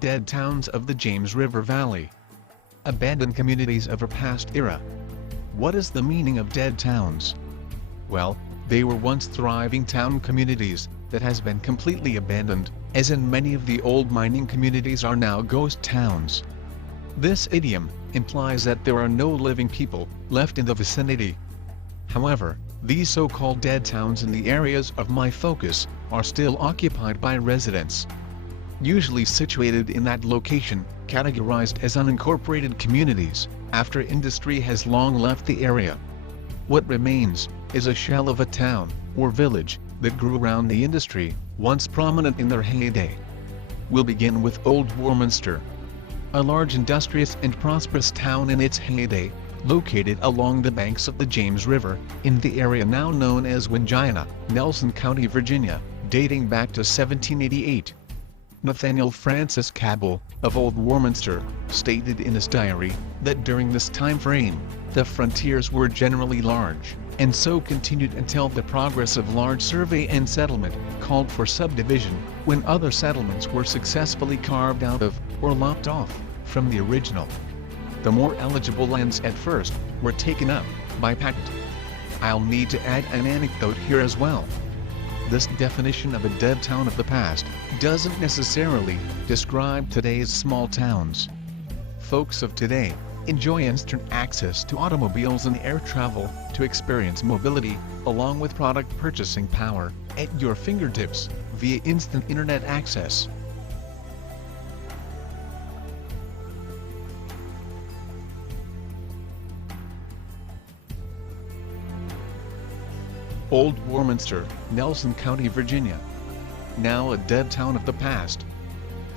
Dead towns of the James River Valley. Abandoned communities of a past era. What is the meaning of dead towns? Well, they were once thriving town communities that has been completely abandoned, as in many of the old mining communities are now ghost towns. This idiom implies that there are no living people left in the vicinity. However, these so-called dead towns in the areas of my focus are still occupied by residents. Usually situated in that location, categorized as unincorporated communities, after industry has long left the area. What remains is a shell of a town or village that grew around the industry, once prominent in their heyday. We'll begin with Old Warminster, a large industrious and prosperous town in its heyday, located along the banks of the James River, in the area now known as Wingina, Nelson County, Virginia, dating back to 1788. Nathaniel Francis Cabell, of Old Warminster, stated in his diary, that during this time frame, the frontiers were generally large, and so continued until the progress of large survey and settlement called for subdivision, when other settlements were successfully carved out of, or lopped off, from the original. The more eligible lands at first were taken up by patent. I'll need to add an anecdote here as well. This definition of a dead town of the past doesn't necessarily describe today's small towns. Folks of today enjoy instant access to automobiles and air travel to experience mobility, along with product purchasing power at your fingertips via instant internet access. Old Warminster, Nelson County, Virginia. Now a dead town of the past.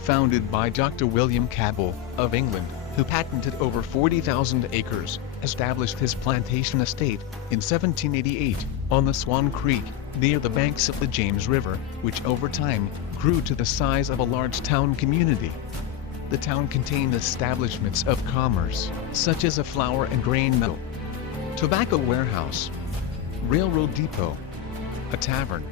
Founded by Dr. William Cabell, of England, who patented over 40,000 acres, established his plantation estate in 1788 on the Swan Creek, near the banks of the James River, which over time grew to the size of a large town community. The town contained establishments of commerce, such as a flour and grain mill, tobacco warehouse, railroad depot, a tavern,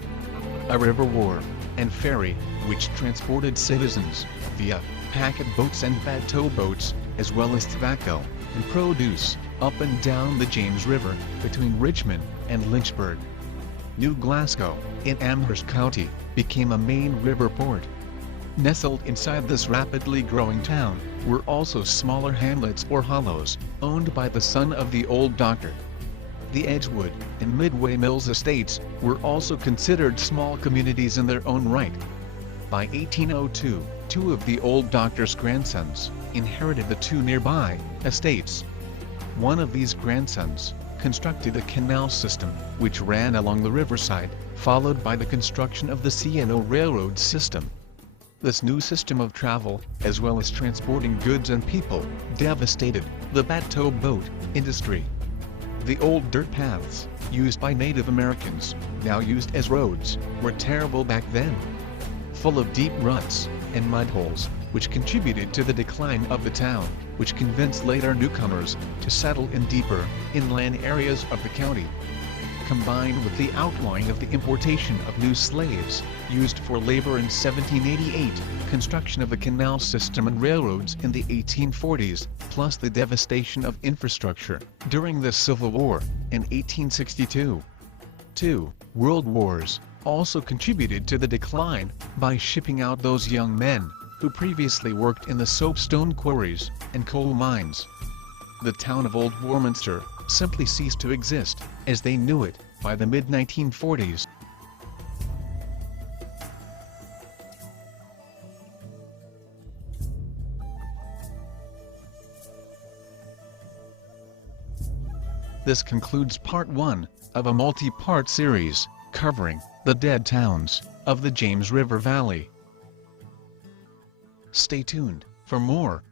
a river wharf, and ferry, which transported citizens via packet boats and bateau boats, as well as tobacco and produce, up and down the James River, between Richmond and Lynchburg. New Glasgow, in Amherst County, became a main river port. Nestled inside this rapidly growing town were also smaller hamlets or hollows, owned by the son of the old doctor. The Edgewood and Midway Mills estates were also considered small communities in their own right. By 1802, two of the old doctor's grandsons inherited the two nearby estates. One of these grandsons constructed a canal system which ran along the riverside, followed by the construction of the C&O Railroad system. This new system of travel, as well as transporting goods and people, devastated the bateau boat industry. The old dirt paths, used by Native Americans, now used as roads, were terrible back then. Full of deep ruts and mud holes, which contributed to the decline of the town, which convinced later newcomers to settle in deeper, inland areas of the county. Combined with the outlawing of the importation of new slaves, used for labor in 1788, construction of the canal system and railroads in the 1840s, plus the devastation of infrastructure during the Civil War in 1862. 2. World Wars also contributed to the decline by shipping out those young men who previously worked in the soapstone quarries and coal mines. The town of Old Warminster simply ceased to exist, as they knew it, by the mid-1940s. This concludes part 1 of a multi-part series covering the dead towns of the James River Valley. Stay tuned for more